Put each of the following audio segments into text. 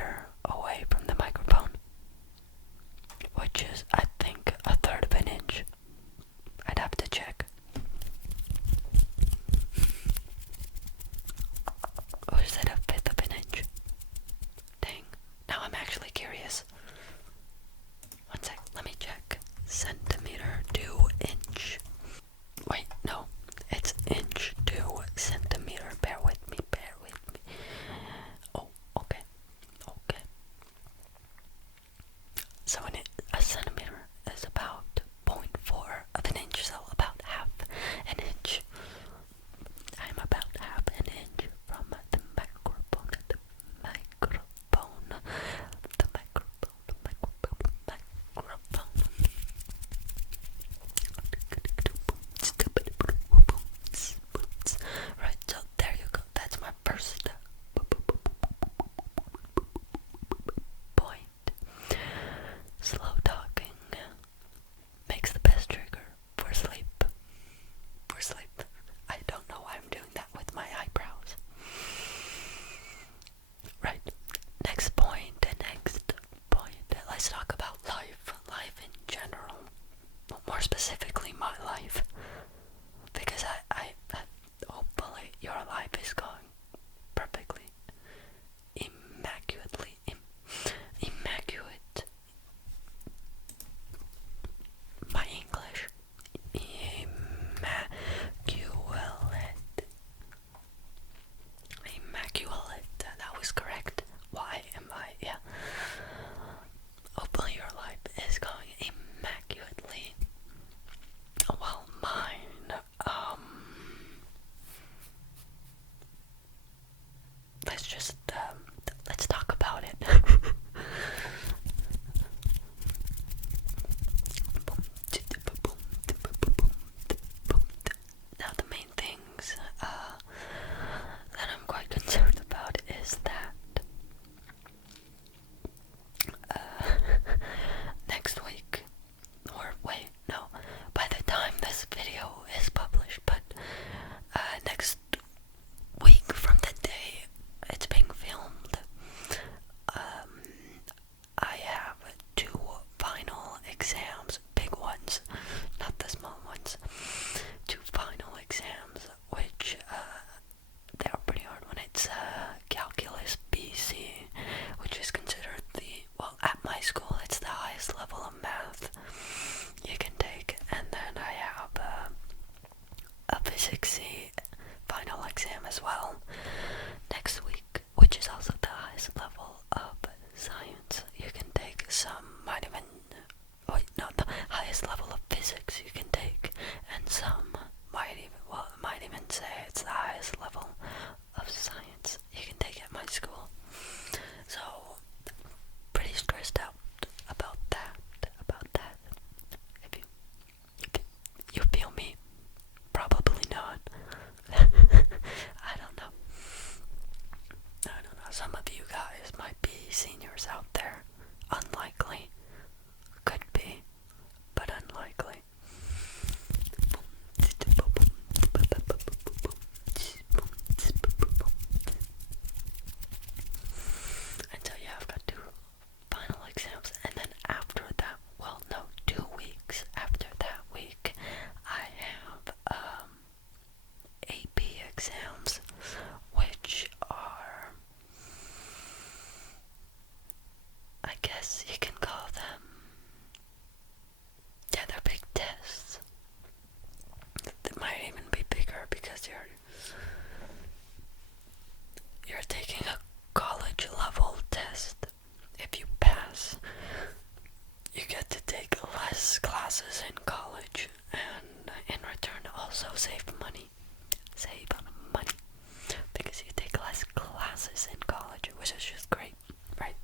centimeter away from the microphone, which is, I think, a third of an inch. I'd have to check. Or is it a fifth of an inch? Dang, now I'm actually curious. One sec, let me check. Centimeter to inch. Wait, no, it's inch to centimeter. Bear with me, bear with me. Oh, okay, okay. So a centimeter is about 0.4 of an inch, so about half an inch. I'm about half an inch from the microphone, the microphone, the microphone, the microphone, microphone. Right, so there you go. That's my first point. Slow talking makes the best trigger for sleep. For sleep. I don't know why I'm doing that with my eyebrows. Right. Next point. Let's talk about life. Life in general. More specifically, my life. Because I hopefully your life is going perfectly, immaculately, immaculate. My English. Immaculate. That was correct. Why am I? Yeah. Hopefully your life is going immaculately. Well, mine, let's talk about it. Now the main things that I'm quite concerned about is that next week, or wait, no, by the time this video is published, but next week from the day it's being filmed, I have 2 final exams, big ones, not the small ones. 2 final exams, which they are pretty hard. When it's calculus BC, which is considered at my school, it's the highest level of math you can take. And then I have a physics C final exam as well next week, which is also the highest level of science you can take. Some might even, the highest level of physics you can take, and some might even say it's the highest level of science you can take at my school. So, pretty stressed out about that. If you feel me, probably not. I don't know. Some of you guys might be seniors out there. Unlikely. Could be, but unlikely. And so yeah, I've got 2 final exams, and then after that, 2 weeks after that week, I have AP exams, which are, I guess you can call them, they're big tests. They might even be bigger because you're taking a college level test. If you pass, you get to take less classes in college, and in return also save money. Because you take less classes in college, which is just great, right?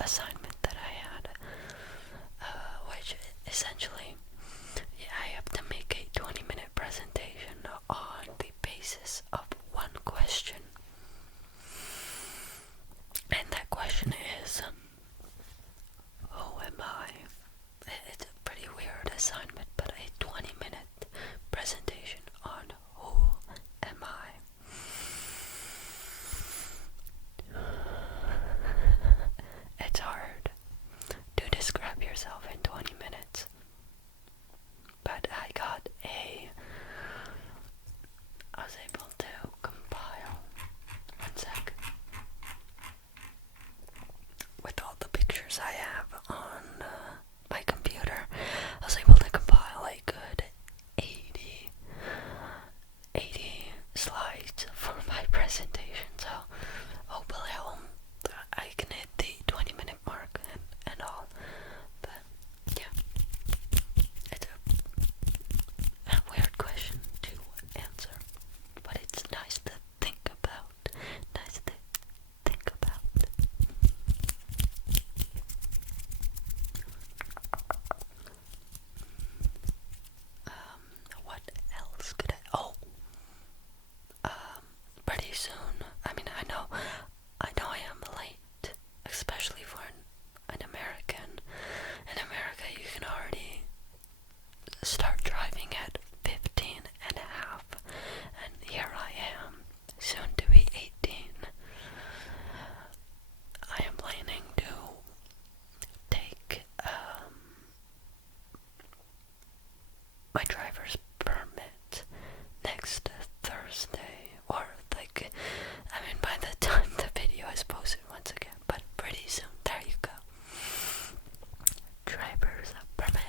assignment that I had, which essentially I have to make a 20-minute presentation on the basis of one question. And that question is, who am I? It's a pretty weird assignment, but a 20-minute presentation on who am I? It's hard to describe yourself in 20 minutes. But I was able to compile, one sec, with all the pictures I have on my computer, I was able to compile a good 80 slides for my presentation, so hopefully I can hit the 20-minute mark and all. But yeah, it's a weird question to answer, but it's nice to think about. What else could pretty soon. I mean, I know I am late, especially for an American. In America, you can already start driving at 15 and a half, and here I am, soon to be 18. I am planning to take my driver's permit next Thursday, or I mean by the time the video is posted once again, but pretty soon. There you go. Driver's permit.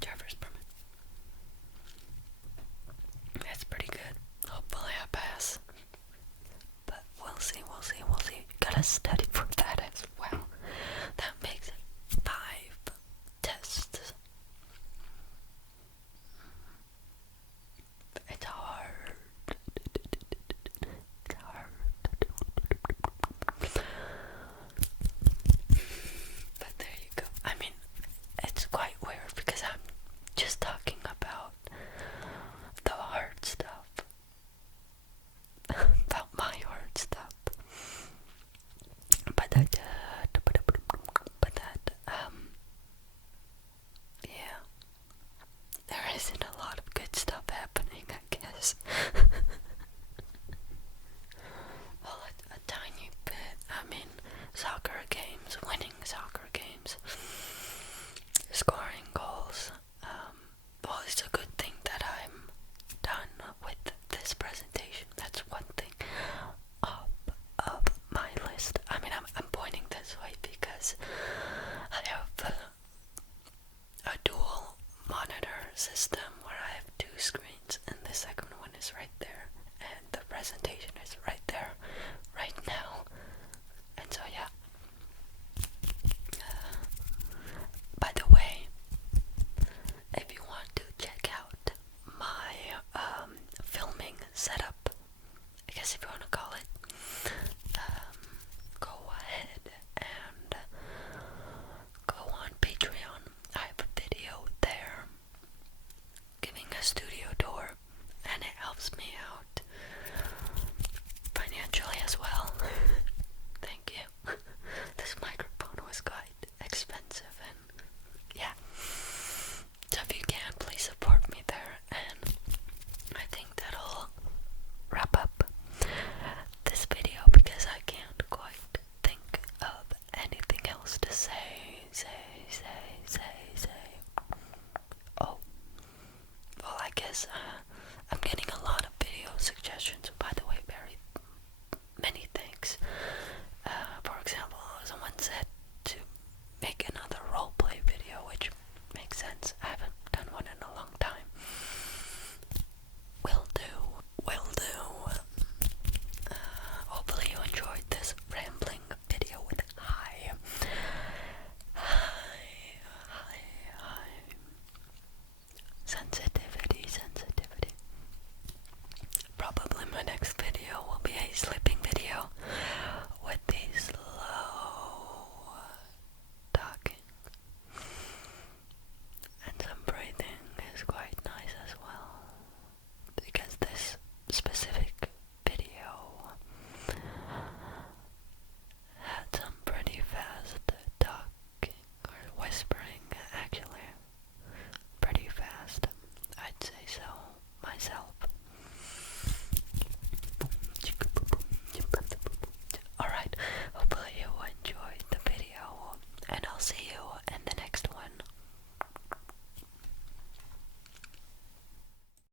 Driver's permit. That's pretty good. Hopefully I pass. But we'll see. Gotta study for that as well. That makes it 5 tests. It's hard. But there you go. I mean, it's quite weird because I'm just talking about the hard stuff. About my hard stuff. Yeah, there isn't a lot of good stuff happening, I guess. Well, a tiny bit. I mean, soccer games, winning soccer games, scoring goals. Well, it's a good thing that I'm done with this presentation. That's one thing up my list. I mean, I'm pointing this way because I have a dual monitor system where I have 2 screens, and the second one is right there, and the presentation is right there, right now. And so yeah. By the way, if you want to check out my filming setup, I guess if you want to call it, go ahead and go on Patreon. I have a video there giving a studio tour, and it helps me out financially as well. Thank you. This microphone was quite expensive, and yeah. So if you can, please support me there, and I think that'll wrap up this video because I can't quite think of anything else to say. Oh, well, I guess I'm getting a lot of video suggestions, by the